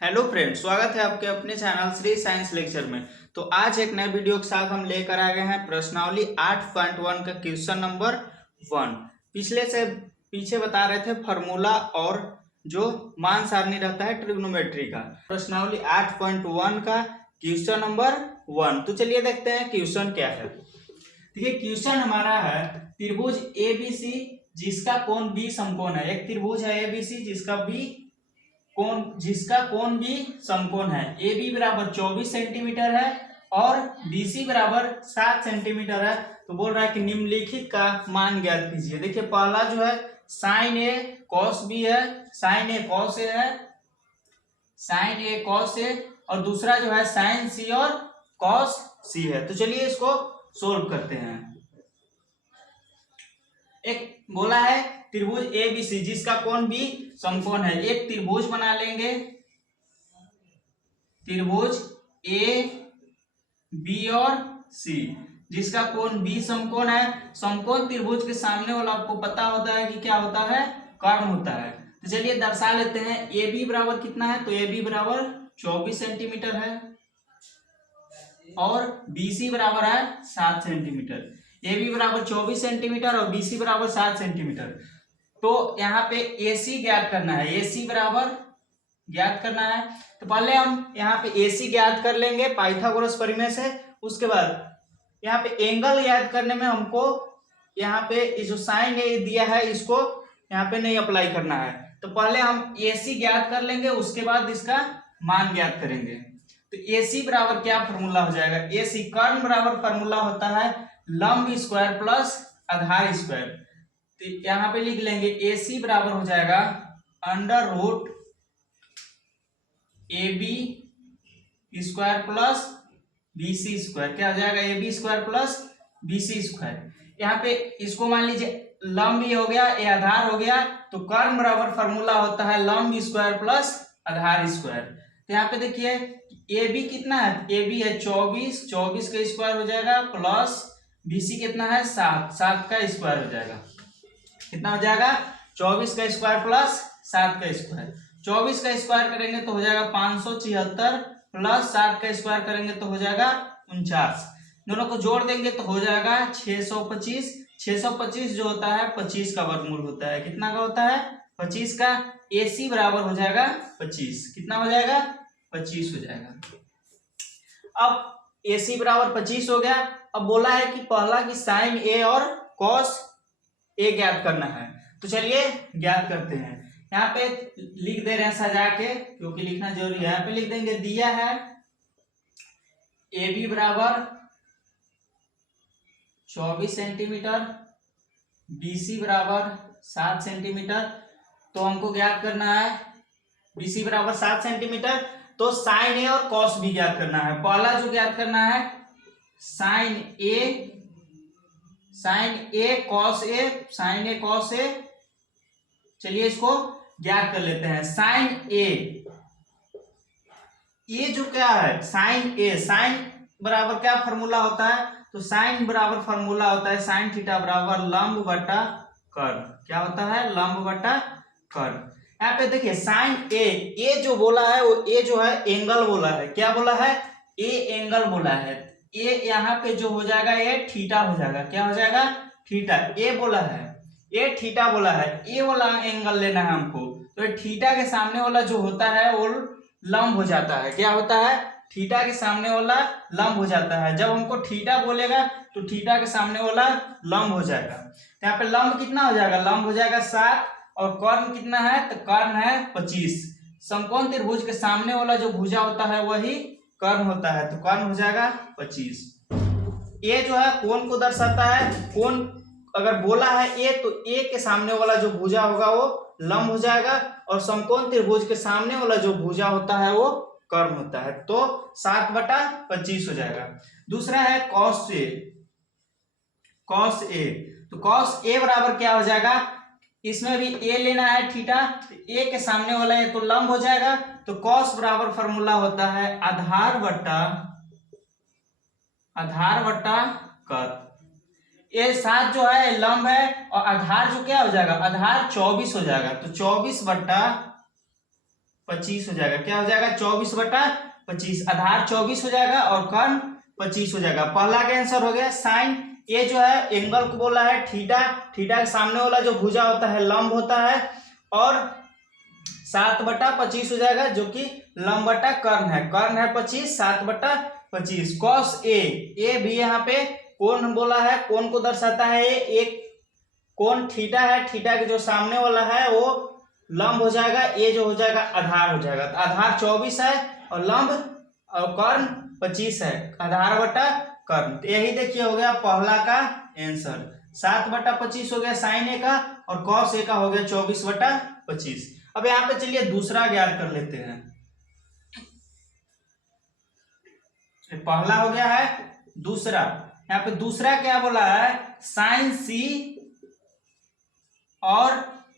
Hello friends, स्वागत है आपके अपने चैनल श्री साइंस लेक्चर में। तो आज एक नए वीडियो के साथ हम लेकर आ गए हैं प्रश्नावली 8.1 का क्वेश्चन नंबर 1। पिछले से पीछे बता रहे थे फार्मूला और जो मान सारणी रहता है ट्रिग्नोमेट्री का। प्रश्नावली 8.1 का क्वेश्चन नंबर 1। तो चलिए देखते हैं क्वेश्चन क्या है। देखिए क्वेश्चन हमारा है त्रिभुज एबीसी जिसका कोण बी समकोण है। एक त्रिभुज है एबीसी जिसका कोण भी समकोण है। ए बी बराबर 24 सेंटीमीटर है और बी सी बराबर 7 सेंटीमीटर है। तो बोल रहा है कि निम्नलिखित का मान ज्ञात कीजिए। देखिए पहला जो है साइन ए कॉस बी है, साइन ए कॉस ए है, साइन ए कॉस ए, और दूसरा जो है साइन सी और कॉस सी है। तो चलिए इसको सोल्व करते हैं। एक बोला है त्रिभुज ए बी सी जिसका कोण भी समकोण है। एक त्रिभुज बना लेंगे, त्रिभुज ए बी और सी जिसका कोण बी समकोण है। समकोण त्रिभुज के सामने वाला आपको पता होता है कि क्या होता है, कर्ण होता है। तो चलिए दर्शा लेते हैं। ए बी बराबर कितना है, तो ए बी बराबर 24 सेंटीमीटर है और बी सी बराबर है 7 सेंटीमीटर। ए बी बराबर 24 सेंटीमीटर और बी सी बराबर 7 सेंटीमीटर। तो यहाँ पे ए सी ज्ञात करना है, ए सी बराबर ज्ञात करना है। तो पहले हम यहाँ पे ए सी ज्ञात कर लेंगे पाइथागोरस प्रमेय से। उसके बाद यहाँ पे एंगल ज्ञात करने में हमको यहाँ पे जो साइन ए दिया है इसको यहाँ पे नहीं अप्लाई करना है। तो पहले हम ए सी ज्ञात कर लेंगे, उसके बाद इसका मान ज्ञात करेंगे। तो ए सी बराबर क्या फॉर्मूला हो जाएगा, ए सी कर्ण बराबर फॉर्मूला होता है लंब स्क्वायर प्लस आधार स्क्वायर। तो यहाँ पे लिख लेंगे ए सी बराबर हो जाएगा under root A B square plus B C square. क्या हो जाएगा, A B square plus B C square. यहाँ पे इसको मान लीजिए लंब ये हो गया, ये आधार हो गया। तो कर्ण बराबर फॉर्मूला होता है लंब स्क्वायर प्लस आधार स्क्वायर। तो यहाँ पे देखिए ए बी कितना है, ए बी है 24, 24 का स्क्वायर हो जाएगा प्लस बी सी कितना है 7, 7 का स्क्वायर हो जाएगा। कितना हो जाएगा, 24 का स्क्वायर प्लस 7 का स्क्वायर। 24 का स्क्वायर करेंगे तो हो जाएगा 576 प्लस 7 का स्क्वायर करेंगे तो हो जाएगा 49। दोनों को जोड़ देंगे तो हो जाएगा 625। 625 जो होता है 25 का वर्गमूल होता है। कितना का होता है, 25 का। ए सी बराबर हो जाएगा 25। कितना हो जाएगा, 25 हो जाएगा। अब ए सी बराबर 25 हो गया। अब बोला है कि पहला की साइन ए और कॉस ए ज्ञात करना है। तो चलिए ज्ञात करते हैं। यहाँ पे लिख दे रहे हैं सजा के, क्योंकि लिखना जरूरी है। यहाँ पे लिख देंगे दिया है ए बी बराबर 24 सेंटीमीटर, बी सी बराबर 7 सेंटीमीटर। तो हमको ज्ञात करना है बी सी बराबर 7 सेंटीमीटर। तो साइन ए और कॉस भी ज्ञात करना है। पहला जो ज्ञात करना है sign A cos A, sign A cos A. चलिए इसको ज्ञात कर लेते हैं। साइन ए, ये जो क्या है साइन ए, साइन बराबर क्या फॉर्मूला होता है, तो साइन बराबर फॉर्मूला होता है साइन थीटा बराबर लंब बटा कर्ण। क्या होता है, लंब बटा कर्ण। यहाँ पे देखिए साइन ए जो बोला है वो ए जो है एंगल बोला है। क्या बोला है, ए एंगल बोला है। ए यहाँ पे जो हो जाएगा ये थीटा हो जाएगा। क्या हो जाएगा, थीटा। ए बोला है, ए थीटा बोला है, ए वाला एंगल लेना है हमको। तो ये थीटा के सामने वाला जो होता है वो लंब हो जाता है। क्या होता है, थीटा के सामने वाला लंब हो जाता है। जब हमको थीटा बोलेगा तो थीटा के सामने वाला लंब हो जाएगा। तो यहाँ पे लंब कितना हो जाएगा, लंब हो जाएगा 7 और कर्ण कितना है, तो कर्ण है 25। समकोण त्रिभुज के सामने वाला जो भुजा होता है वही कर्ण होता है। तो कर्ण हो जाएगा 25। ए जो है कोण को दर्शाता है। कोण अगर बोला है ए तो ए के सामने वाला जो भुजा होगा वो लंब हो जाएगा और समकोण त्रिभुज के सामने वाला जो भुजा होता है वो कर्ण होता है। तो 7/25 हो जाएगा। दूसरा है कॉस ए, कॉस ए। तो कॉस ए बराबर क्या हो जाएगा, इसमें भी ए लेना है थीटा। ए के सामने वाला है तो लंब हो जाएगा। तो कॉस बराबर फॉर्मूला होता है आधार बटा कर्ण। ये 7 जो है लंब है और आधार जो क्या हो जाएगा, आधार 24 हो जाएगा। तो 24 बटा 25 हो जाएगा। क्या हो जाएगा? 24/25। आधार 24 हो जाएगा और कर्ण 25 हो जाएगा। पहला का आंसर हो गया। साइन ये जो है एंगल को बोला है थीटा, थीटा के सामने वाला जो भुजा होता है लंब होता है, और 7/25 हो जाएगा जो कि लंब बटा कर्ण है। कर्ण है 25, 7/25। कॉस ए भी यहाँ पे कोण बोला है, कोण को दर्शाता है। एक कोण थीटा है, थीटा के जो सामने वाला है वो लंब हो जाएगा, ये जो हो जाएगा आधार हो जाएगा। तो आधार 24 है और लंब और कर्ण 25 है। आधार बटा कर्ण, तो यही देखिए हो गया पहला का आंसर। 7/25 हो गया साइन ए का, और कॉस ए का हो गया 24/25। अब यहाँ पे चलिए दूसरा ज्ञात कर लेते हैं। पहला हो गया है, दूसरा यहाँ पे दूसरा क्या बोला है? साइन सी और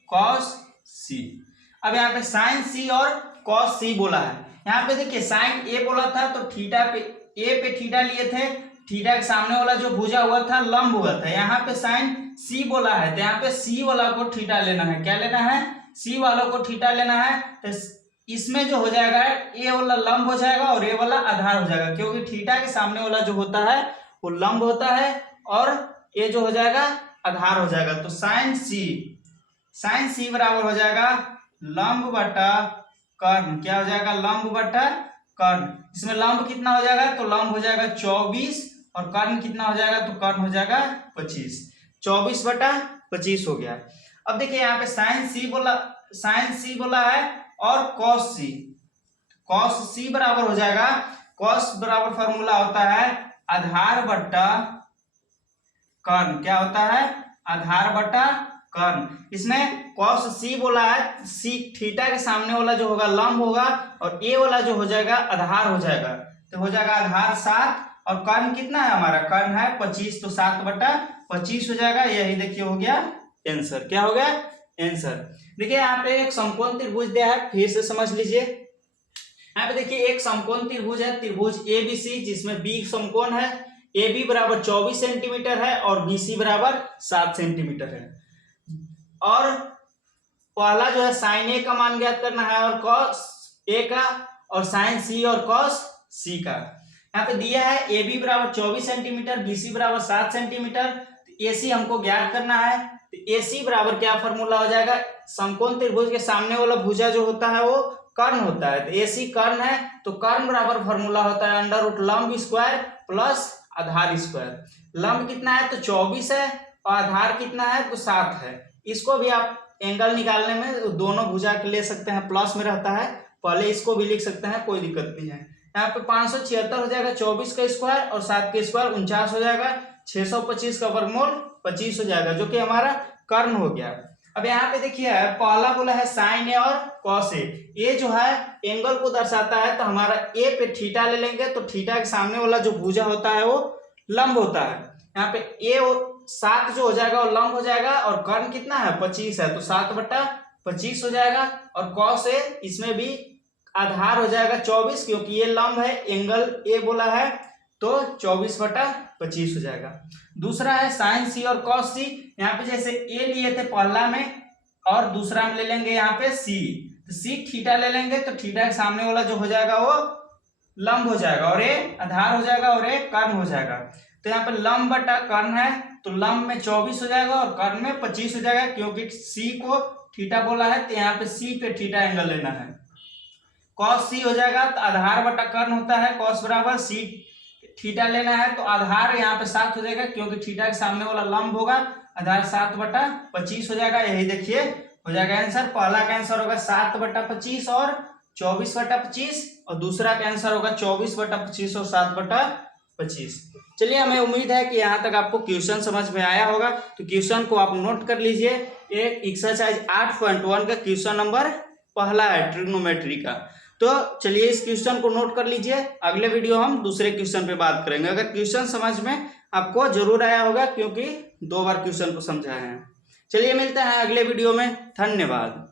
कॉस सी। अब यहाँ पे साइन सी और कॉस सी बोला है। यहाँ पे देखिए साइन ए बोला था तो थीटा पे ए पे थीटा लिए थे, थीटा के सामने वाला जो भुजा हुआ था लंब हुआ था। यहाँ पे साइन सी बोला है तो यहाँ पे सी वाला को थीटा लेना है। क्या लेना है? सी वाला को थीटा लेना है। तो इसमें जो हो जाएगा ए वाला लंब हो जाएगा और ए वाला आधार हो जाएगा, क्योंकि थीटा के सामने वाला जो होता है वो लंब होता है और ये जो हो जाएगा आधार हो जाएगा। तो साइन सी बराबर हो जाएगा लंब बटा कर्ण। क्या हो जाएगा? लंब बटा कर्ण। इसमें लंब कितना हो जाएगा? तो लंब हो जाएगा 24 और कर्ण कितना हो जाएगा? तो कर्ण हो जाएगा 25। 24/25 हो गया। अब देखिए यहाँ पे साइन सी बोला है और कॉस सी बराबर हो जाएगा, कॉस बराबर फॉर्मूला होता है आधार बटा कर्ण। क्या होता है? आधार बटा कर्ण। इसमें कॉस सी बोला है, सी थीटा के सामने वाला जो होगा लंब होगा और ए वाला जो हो जाएगा आधार हो जाएगा। तो हो जाएगा आधार 7 और कर्ण कितना है हमारा? कर्ण है 25, तो 7/25 हो जाएगा। यही देखिए हो गया आंसर। क्या हो गया? आंसर। देखिए यहाँ पे एक समकोण त्रिभुज दिया है, फिर से समझ लीजिए। यहाँ पे देखिए एक समकोण त्रिभुज है, त्रिभुज ABC, जिसमें बी समकोण है। AB बराबर 24 सेंटीमीटर है और BC बराबर 7 सेंटीमीटर है। और पहला जो है साइन ए का मान ज्ञात करना है और कॉस ए का, और साइन सी और कॉस सी का। यहाँ पे दिया है AB बराबर 24 सेंटीमीटर, BC बराबर 7 सेंटीमीटर। तो AC हमको ज्ञात करना है। तो AC बराबर क्या फॉर्मूला हो जाएगा? समकोण त्रिभुज के सामने वाला भुजा जो होता है वो कर्ण होता है। तो AC कर्ण है तो कर्ण बराबर फॉर्मूला होता है अंडर रूट लंब स्क्वायर प्लस आधार स्क्वायर। लंब कितना है? तो 24 है और आधार कितना है? तो 7 है। इसको भी आप एंगल निकालने में दोनों भुजा के ले सकते हैं, प्लस में रहता है, पहले इसको भी लिख सकते हैं, कोई दिक्कत नहीं है। यहाँ पे 576 हो जाएगा, 24 का स्क्वायर और 7 का स्क्वायर 49 हो जाएगा, 625 का वर्गमूल 25 हो जाएगा, जो कि हमारा कर्ण हो गया। अब यहाँ पे देखिए पहला बोला है साइन ए और कॉस ए। ये जो है एंगल को दर्शाता है, तो हमारा ए पे थीटा ले लेंगे तो थीटा के सामने वाला जो भुजा होता है वो लंब होता है। यहाँ पे ए 7 जो हो जाएगा वो लंब हो जाएगा और कर्ण कितना है? 25 है, तो 7/25 हो जाएगा। और कॉस ए इसमें भी आधार हो जाएगा 24, क्योंकि ये लंब है, एंगल ए बोला है, तो 24/25 हो जाएगा। दूसरा है साइन सी और कॉस सी। यहाँ पे जैसे ए लिए थे पहला में और दूसरा में ले लेंगे यहाँ पे सी, तो सी थीटा ले लेंगे तो थीटा के सामने वाला जो हो जाएगा वो लंब हो जाएगा और ए आधार हो जाएगा और ए कर्ण हो जाएगा। तो यहाँ पे लंब बटा कर्ण है, तो लंब में 24 हो जाएगा और कर्ण में 25 हो जाएगा, क्योंकि सी को थीटा बोला है तो यहाँ पे सी पे थीटा एंगल लेना है। कॉस सी हो जाएगा तो आधार बटा कर्ण होता है, कॉस बराबर सी थीटा लेना है तो आधार यहाँ पे 7 हो जाएगा, क्योंकि थीटा के सामने वाला लंब होगा, आधार 7/25 हो जाएगा। यही देखिए हो जाएगा आंसर। पहला का आंसर होगा 7/25 और 24/25 और दूसरा का आंसर होगा 24/25 और 7/25। चलिए, हमें उम्मीद है कि यहाँ तक आपको क्वेश्चन समझ में आया होगा। तो क्वेश्चन को आप नोट कर लीजिए। एक एक्सरसाइज 8.1 का क्वेश्चन नंबर पहला है ट्रिग्नोमेट्री का। तो चलिए इस क्वेश्चन को नोट कर लीजिए। अगले वीडियो हम दूसरे क्वेश्चन पे बात करेंगे। अगर क्वेश्चन समझ में आपको जरूर आया होगा, क्योंकि 2 बार क्वेश्चन को समझाए हैं। चलिए मिलते हैं अगले वीडियो में। धन्यवाद।